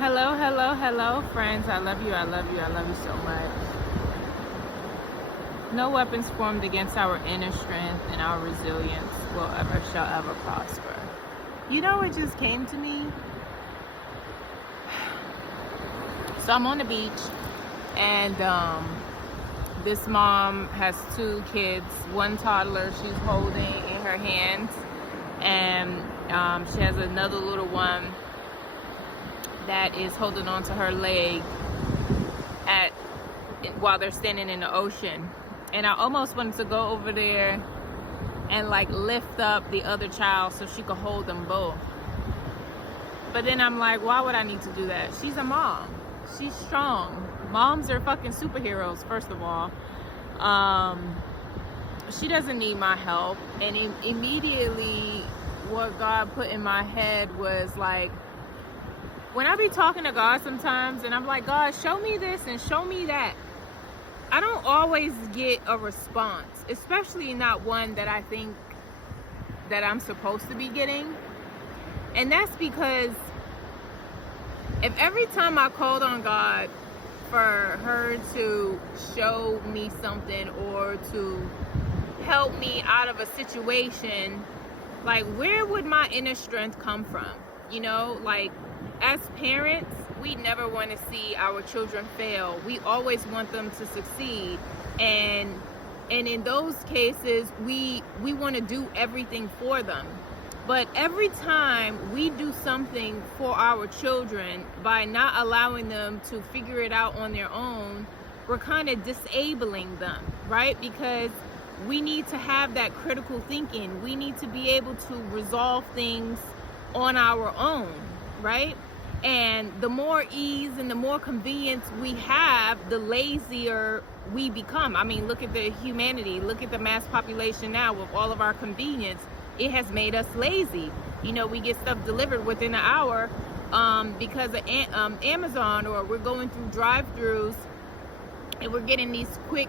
Hello, hello, hello, friends. I love you. I love you. I love you so much. No weapons formed against our inner strength and our resilience shall ever prosper. You know what just came to me? So I'm on the beach, and this mom has two kids, one toddler she's holding in her hands, and she has another little one that is holding on to her leg while they're standing in the ocean. And I almost wanted to go over there and like lift up the other child so she could hold them both. But then I'm like, why would I need to do that? She's a mom. She's strong. Moms are fucking superheroes, first of all. She doesn't need my help. And immediately what God put in my head was like, when I be talking to God sometimes and I'm like, God, show me this and show me that, I don't always get a response, especially not one that I think that I'm supposed to be getting. And that's because if every time I called on God for her to show me something or to help me out of a situation, like, where would my inner strength come from? You know, like, as parents, we never want to see our children fail. We always want them to succeed. And in those cases, we want to do everything for them. But every time we do something for our children by not allowing them to figure it out on their own, we're kind of disabling them, right? Because we need to have that critical thinking. We need to be able to resolve things on our own, right? And the more ease and the more convenience we have, the lazier we become. I mean, look at the humanity. Look at the mass population now with all of our convenience. It has made us lazy. You know, we get stuff delivered within an hour because of Amazon, or we're going through drive-thrus and we're getting these quick,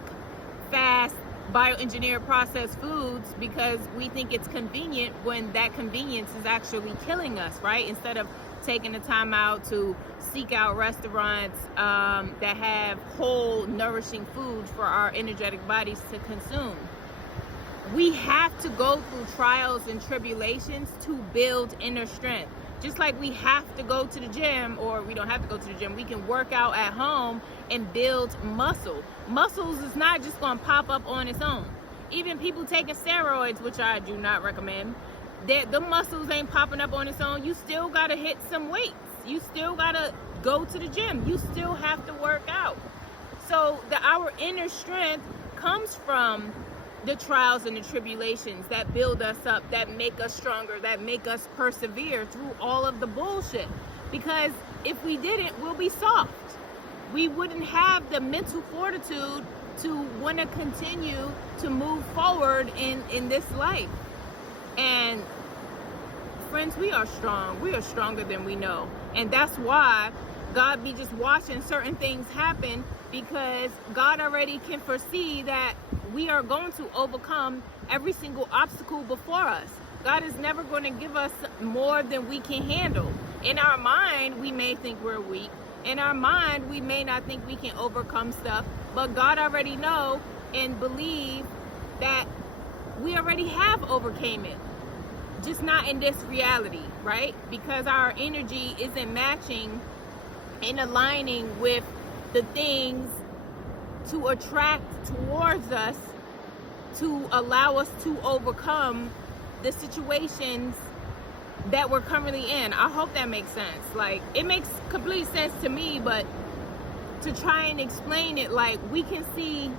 fast, bioengineered processed foods because we think it's convenient, when that convenience is actually killing us, right? Instead of taking the time out to seek out restaurants that have whole, nourishing food for our energetic bodies to consume. We have to go through trials and tribulations to build inner strength. Just like we have to go to the gym, or we don't have to go to the gym, we can work out at home and build muscle. Muscles is not just going to pop up on its own. Even people taking steroids, which I do not recommend, the muscles ain't popping up on its own. You still got to hit some weights. You still got to go to the gym. You still have to work out. So our inner strength comes from the trials and the tribulations that build us up, that make us stronger, that make us persevere through all of the bullshit. Because if we didn't, we'll be soft. We wouldn't have the mental fortitude to want to continue to move forward in this life. And friends, we are strong. We are stronger than we know. And that's why God be just watching certain things happen, because God already can foresee that we are going to overcome every single obstacle before us. God is never going to give us more than we can handle. In our mind, we may think we're weak. In our mind, we may not think we can overcome stuff, but God already know and believe that we already have overcame it. Just not in this reality, right? Because our energy isn't matching and aligning with the things to attract towards us to allow us to overcome the situations that we're currently in. I hope that makes sense. Like, it makes complete sense to me, but to try and explain it, like, we can see,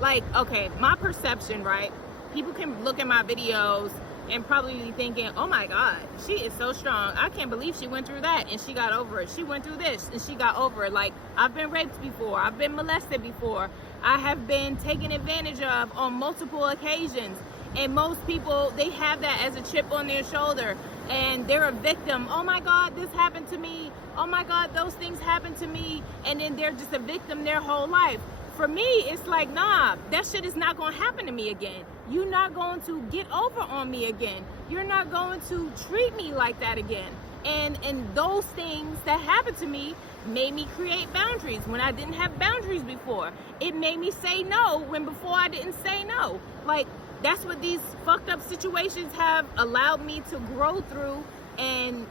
like, okay, my perception, right? People can look at my videos and probably be thinking, oh my God, she is so strong. I can't believe she went through that and she got over it. She went through this and she got over it. Like, I've been raped before. I've been molested before. I have been taken advantage of on multiple occasions. And most people, they have that as a chip on their shoulder, and they're a victim. Oh my God, this happened to me. Oh my God, those things happened to me. And then they're just a victim their whole life. For me, it's like, nah, that shit is not going to happen to me again. You're not going to get over on me again. You're not going to treat me like that again. And those things that happened to me made me create boundaries when I didn't have boundaries before. It made me say no when before I didn't say no. Like, that's what these fucked up situations have allowed me to grow through and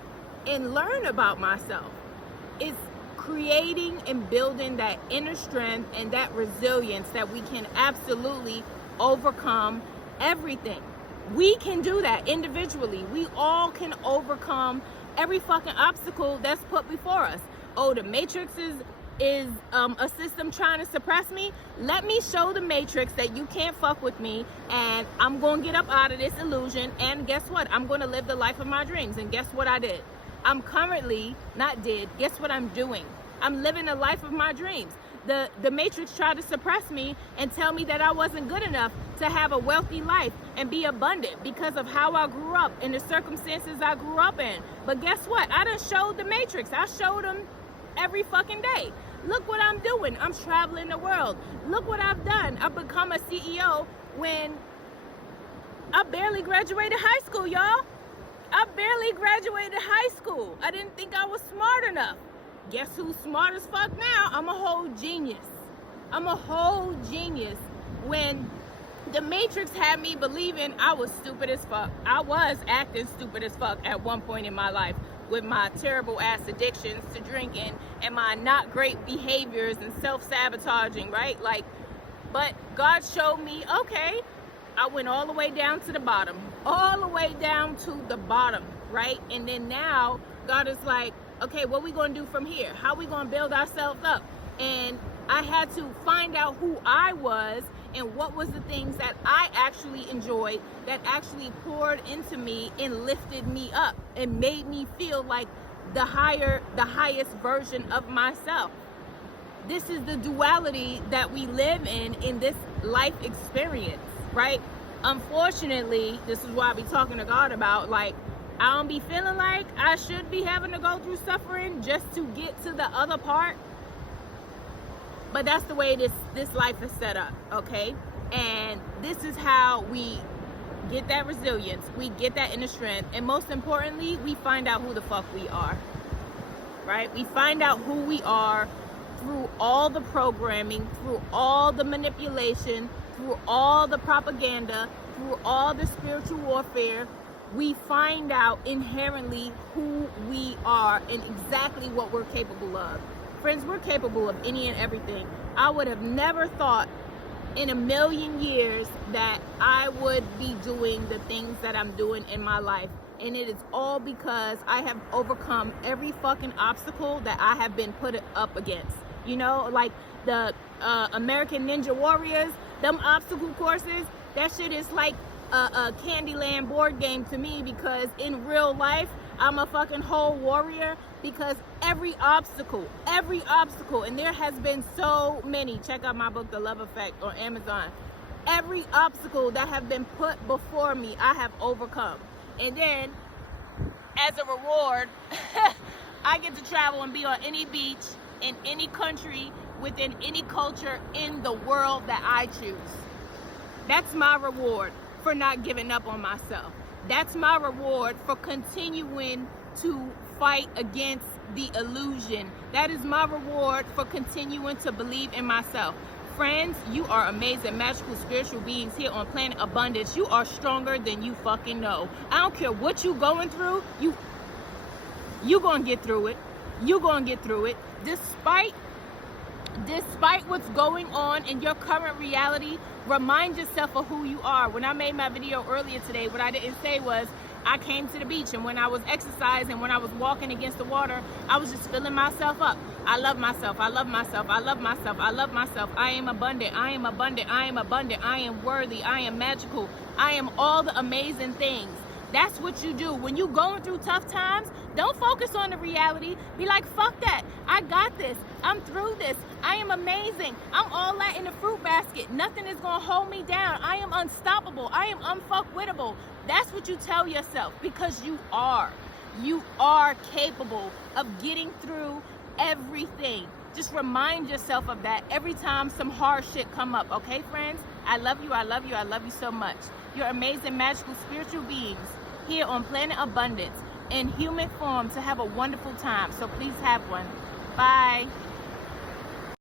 learn about myself. It's creating and building that inner strength and that resilience that we can absolutely overcome everything. We can do that individually. We all can overcome every fucking obstacle that's put before us. Oh, the matrix is a system trying to suppress me. Let me show the matrix that you can't fuck with me, and I'm gonna get up out of this illusion, and guess what? I'm gonna live the life of my dreams. And guess what I did? I'm currently, guess what I'm doing? I'm living the life of my dreams. The matrix tried to suppress me and tell me that I wasn't good enough to have a wealthy life and be abundant because of how I grew up and the circumstances I grew up in. But guess what? I done showed the matrix. I showed them every fucking day. Look what I'm doing. I'm traveling the world. Look what I've done. I've become a CEO when I barely graduated high school, y'all. I barely graduated high school. I didn't think I was smart enough. Guess who's smart as fuck now? I'm a whole genius. I'm a whole genius. When the matrix had me believing I was stupid as fuck. I was acting stupid as fuck at one point in my life with my terrible ass addictions to drinking and my not great behaviors and self-sabotaging, right? Like, but God showed me, okay, I went all the way down to the bottom, all the way down to the bottom, right? And then now God is like, okay, what we gonna do from here? How we gonna build ourselves up? And I had to find out who I was and what was the things that I actually enjoyed that actually poured into me and lifted me up and made me feel like the highest version of myself. This is the duality that we live in this life experience, right? Unfortunately, this is why I be talking to God about, like, I don't be feeling like I should be having to go through suffering just to get to the other part. But that's the way this life is set up, okay? And this is how we get that resilience, we get that inner strength, and most importantly, we find out who the fuck we are, right? We find out who we are through all the programming, through all the manipulation, through all the propaganda, through all the spiritual warfare. We find out inherently who we are and exactly what we're capable of. Friends, we're capable of any and everything. I would have never thought in a million years that I would be doing the things that I'm doing in my life. And it is all because I have overcome every fucking obstacle that I have been put up against. You know, like the American Ninja Warriors, them obstacle courses, that shit is like a Candyland board game to me, because in real life I'm a fucking whole warrior, because every obstacle, and there has been so many. Check out my book, The Love Effect, on Amazon. Every obstacle that have been put before me, I have overcome. And then as a reward, I get to travel and be on any beach in any country within any culture in the world that I choose. That's my reward for not giving up on myself. That's my reward for continuing to fight against the illusion. That is my reward for continuing to believe in myself. Friends, you are amazing, magical, spiritual beings here on planet Abundance. You are stronger than you fucking know. I don't care what you going through. You gonna get through it. You gonna get through it. Despite what's going on in your current reality, remind yourself of who you are. When I made my video earlier today, what I didn't say was, I came to the beach, and when I was exercising, when I was walking against the water, I was just filling myself up. I love myself. I love myself. I love myself. I love myself. I am abundant. I am abundant. I am abundant. I am worthy. I am magical. I am all the amazing things. That's what you do. When you going through tough times, don't focus on the reality. Be like, fuck that. I got this. I'm through this. I am amazing. I'm all that in the fruit basket. Nothing is going to hold me down. I am unstoppable. I am unfuckwittable. That's what you tell yourself, because you are. You are capable of getting through everything. Just remind yourself of that every time some hard shit come up. Okay, friends? I love you. I love you. I love you so much. You're amazing, magical, spiritual beings here on planet Abundance. in human form to have a wonderful time. So please have one. Bye.